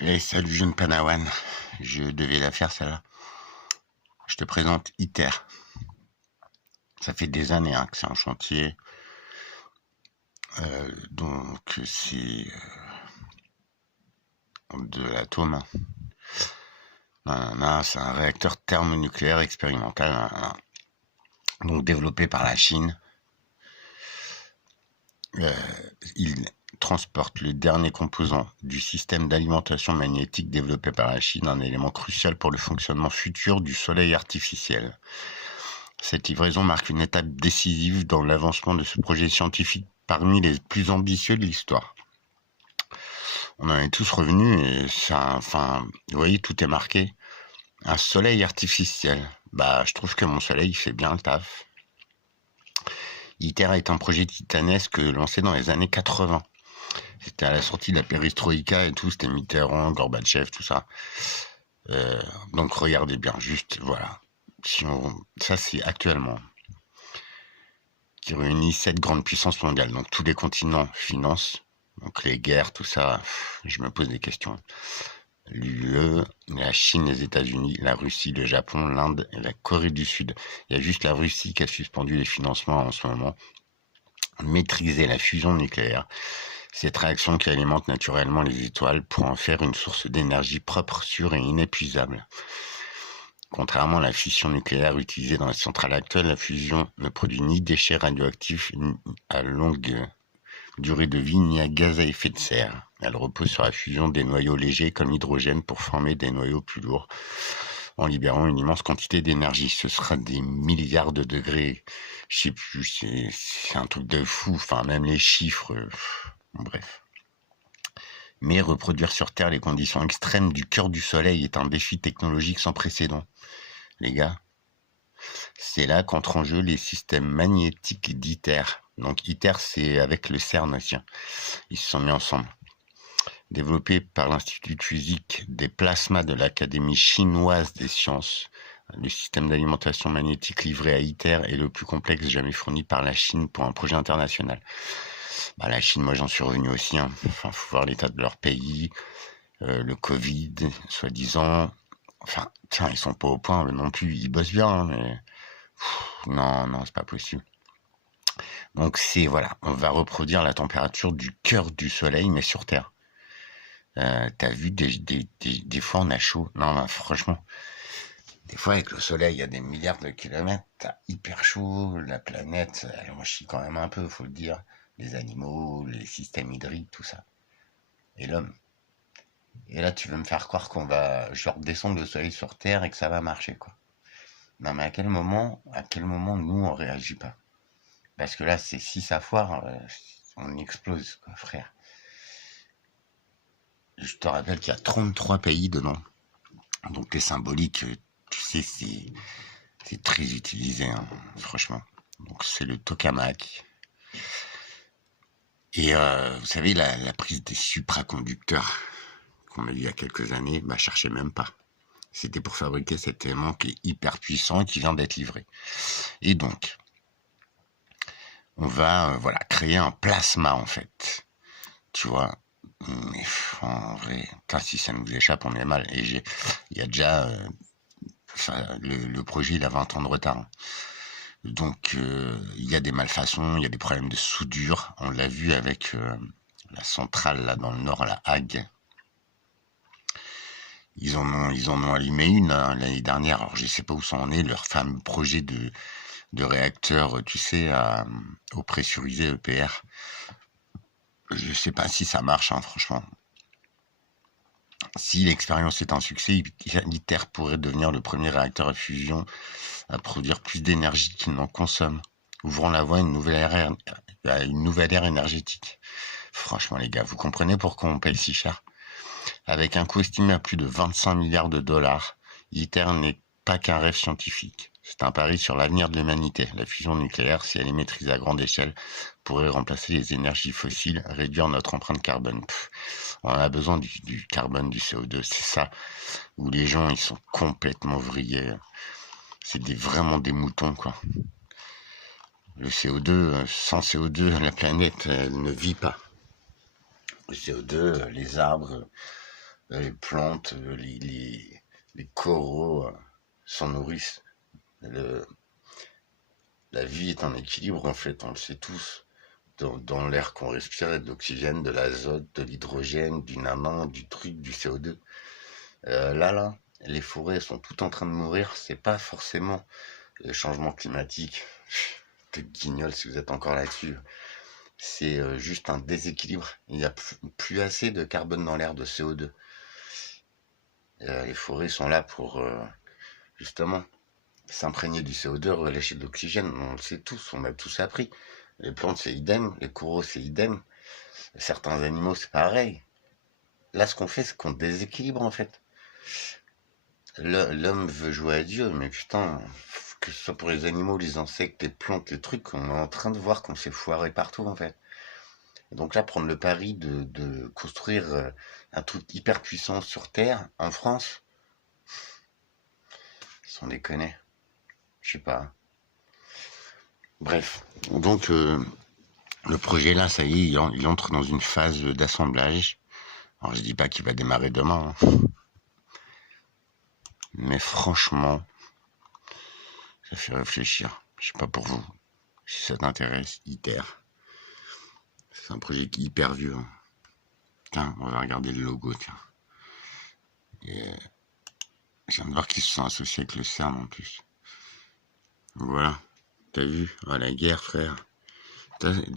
Et salut jeune Panawan, je devais la faire celle-là. Je te présente ITER. Ça fait des années que c'est un chantier. Donc c'est de l'atome. C'est un réacteur thermonucléaire expérimental. Donc développé par la Chine. Il transporte le dernier composant du système d'alimentation magnétique développé par la Chine, un élément crucial pour le fonctionnement futur du soleil artificiel. Cette livraison marque une étape décisive dans l'avancement de ce projet scientifique parmi les plus ambitieux de l'histoire. On en est tous revenus et ça, vous voyez, tout est marqué. Un soleil artificiel. Je trouve que mon soleil il fait bien le taf. ITER est un projet titanesque lancé dans les années 80. C'était à la sortie de la perestroïka et tout, c'était Mitterrand, Gorbatchev, tout ça. Donc regardez bien, juste, voilà. Ça c'est actuellement. Qui réunit 7 grandes puissances mondiales. Donc tous les continents financent. Donc les guerres, tout ça, je me pose des questions. L'UE, la Chine, les États-Unis, la Russie, le Japon, l'Inde et la Corée du Sud. Il y a juste la Russie qui a suspendu les financements en ce moment. Maîtriser la fusion nucléaire. Cette réaction qui alimente naturellement les étoiles pour en faire une source d'énergie propre, sûre et inépuisable. Contrairement à la fission nucléaire utilisée dans les centrales actuelles, la fusion ne produit ni déchets radioactifs à longue durée de vie, ni à gaz à effet de serre. Elle repose sur la fusion des noyaux légers comme l'hydrogène pour former des noyaux plus lourds, en libérant une immense quantité d'énergie. Ce sera des milliards de degrés. Je sais plus, c'est un truc de fou. Même les chiffres, bref. Mais reproduire sur Terre les conditions extrêmes du cœur du Soleil est un défi technologique sans précédent. Les gars, c'est là qu'entrent en jeu les systèmes magnétiques d'ITER. Donc ITER, c'est avec le CERN aussi. Ils se sont mis ensemble. Développé par l'Institut de physique des plasmas de l'Académie chinoise des sciences, le système d'alimentation magnétique livré à ITER est le plus complexe jamais fourni par la Chine pour un projet international. La Chine, moi j'en suis revenu aussi. Faut voir l'état de leur pays, le Covid, soi-disant. Ils sont pas au point non plus. Ils bossent bien, mais non, c'est pas possible. Donc on va reproduire la température du cœur du Soleil, mais sur Terre. T'as vu, des fois on a chaud. Non, franchement, des fois avec le Soleil, il y a des milliards de kilomètres, t'as hyper chaud, la planète, elle en chie quand même un peu, faut le dire. Les animaux, les systèmes hydriques, tout ça. Et l'homme. Et là, tu veux me faire croire qu'on va genre descendre le Soleil sur Terre et que ça va marcher, quoi. Non, mais à quel moment nous on réagit pas? Parce que là, si ça foire, on explose, quoi, frère. Je te rappelle qu'il y a 33 pays dedans. Donc les symboliques, tu sais, c'est très utilisé, franchement. Donc c'est le tokamak. Et vous savez, la prise des supraconducteurs qu'on a vu il y a quelques années, cherchez même pas. C'était pour fabriquer cet élément qui est hyper puissant et qui vient d'être livré. Et donc, on va créer un plasma en fait. Tu vois, mais en vrai, si ça nous échappe, on est mal. Et il y a déjà le projet, il a 20 ans de retard. Donc il y a des malfaçons, il y a des problèmes de soudure. On l'a vu avec la centrale là dans le nord, la Hague. Ils en ont allumé une l'année dernière. Alors je sais pas où ça en est, leur fameux projet de réacteur, tu sais, au pressurisé EPR. Je sais pas si ça marche, franchement. Si l'expérience est un succès, ITER pourrait devenir le premier réacteur à fusion à produire plus d'énergie qu'il n'en consomme, ouvrant la voie à une nouvelle ère énergétique. Franchement, les gars, vous comprenez pourquoi on paye si cher? Avec un coût estimé à plus de 25 milliards de dollars, ITER n'est pas qu'un rêve scientifique. C'est un pari sur l'avenir de l'humanité. La fusion nucléaire, si elle est maîtrisée à grande échelle, pourrait remplacer les énergies fossiles, réduire notre empreinte carbone. On a besoin du carbone, du CO2. C'est ça où les gens ils sont complètement vrillés. C'est vraiment des moutons, quoi. Le CO2, sans CO2, la planète elle ne vit pas. Le CO2, les arbres, les plantes, les coraux s'en nourrissent. La vie est en équilibre, en fait, on le sait tous. Dans l'air qu'on respire, il y a de l'oxygène, de l'azote, de l'hydrogène, du nanan, du truc, du CO2. Là, les forêts sont toutes en train de mourir. C'est pas forcément le changement climatique. Peut-être guignol si vous êtes encore là-dessus. C'est juste un déséquilibre. Il n'y a plus assez de carbone dans l'air, de CO2. Les forêts sont là pour justement s'imprégner du CO2, relâcher de l'oxygène. On le sait tous, on a tous appris. Les plantes, c'est idem. Les coraux, c'est idem. Certains animaux, c'est pareil. Là, ce qu'on fait, c'est qu'on déséquilibre, en fait. L'homme veut jouer à Dieu, mais putain, que ce soit pour les animaux, les insectes, les plantes, les trucs, on est en train de voir qu'on s'est foiré partout, en fait. Et donc là, prendre le pari de construire un truc hyper puissant sur Terre, en France, sans déconner. Je sais pas. Bref. Donc, le projet là, ça y est, il entre dans une phase d'assemblage. Alors, je dis pas qu'il va démarrer demain, hein. Mais franchement, ça fait réfléchir. Je sais pas pour vous. Si ça t'intéresse, ITER. C'est un projet qui est hyper vieux, hein. Tiens, on va regarder le logo, tiens. Et je viens de voir qu'ils se sont associés avec le CERN en plus. Voilà. T'as vu? Ah, la guerre, frère.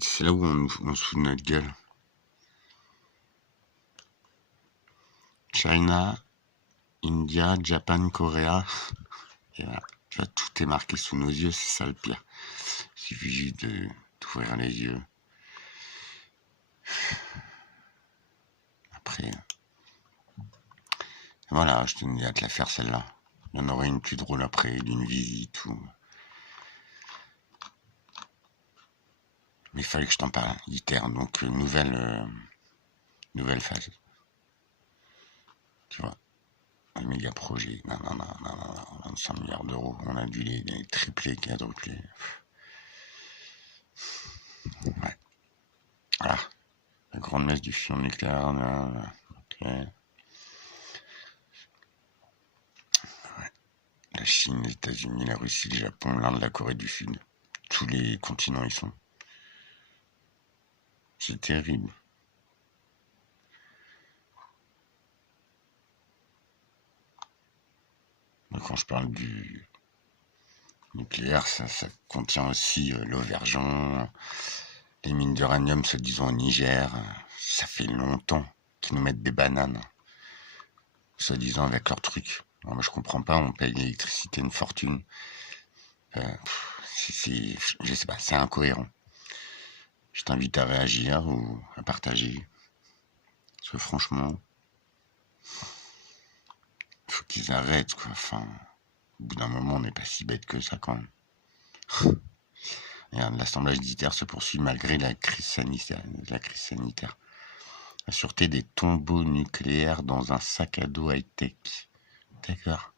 C'est là où on se fout de notre gueule. China, India, Japan, Corée. Et voilà. Tu vois, tout est marqué sous nos yeux, c'est ça le pire. Il suffit juste d'ouvrir les yeux. Après, voilà, je tenais à te la faire celle-là. Il y en aurait une plus drôle après, d'une visite ou... Mais il fallait que je t'en parle. ITER, donc nouvelle phase. Tu vois, un méga projet. Non, 25 milliards d'euros. On a dû les tripler, quadrupler. Ouais. Voilà. La grande messe du fusion nucléaire. Ok. Ouais. La Chine, les États-Unis, la Russie, le Japon, l'Inde, la Corée du Sud. Tous les continents y sont. C'est terrible. Donc, quand je parle du nucléaire, ça contient aussi l'Auvergent, les mines d'uranium, se disant au Niger. Ça fait longtemps qu'ils nous mettent des bananes, soi-disant avec leurs trucs. Alors, moi, je comprends pas, on paye l'électricité une fortune. Je sais pas, c'est incohérent. Je t'invite à réagir ou à partager. Parce que franchement, faut qu'ils arrêtent, quoi. Enfin, au bout d'un moment, on n'est pas si bête que ça, quand même. Regarde, l'assemblage d'ITER se poursuit malgré la crise sanitaire. La sûreté des tombeaux nucléaires dans un sac à dos high-tech. D'accord.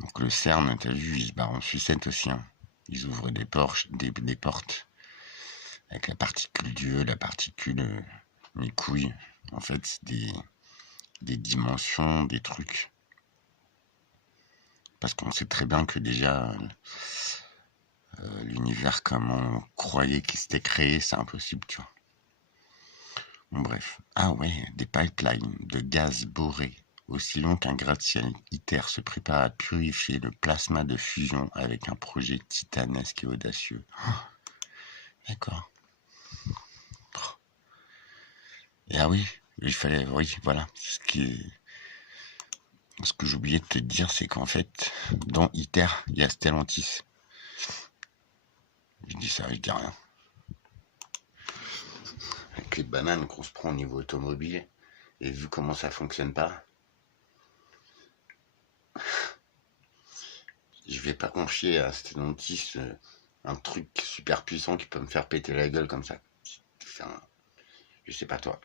Donc le CERN, t'as vu, ils se barrent en sucette aussi, hein. Ils ouvrent des portes avec la particule Dieu, la particule mes couilles. En fait, c'est des dimensions, des trucs. Parce qu'on sait très bien que déjà, l'univers comme on croyait qu'il s'était créé, c'est impossible, tu vois. Bon, bref. Ah ouais, des pipelines de gaz boré aussi long qu'un gratte-ciel. ITER se prépare à purifier le plasma de fusion avec un projet titanesque et audacieux. Oh, d'accord. Oh. Et ah oui, voilà. Ce que j'oubliais de te dire, c'est qu'en fait, dans ITER, il y a Stellantis. Je dis ça, je dis rien. Avec les bananes qu'on se prend au niveau automobile, et vu comment ça fonctionne pas, je vais pas confier à Stellantis un truc super puissant qui peut me faire péter la gueule comme ça. Enfin, je sais pas toi.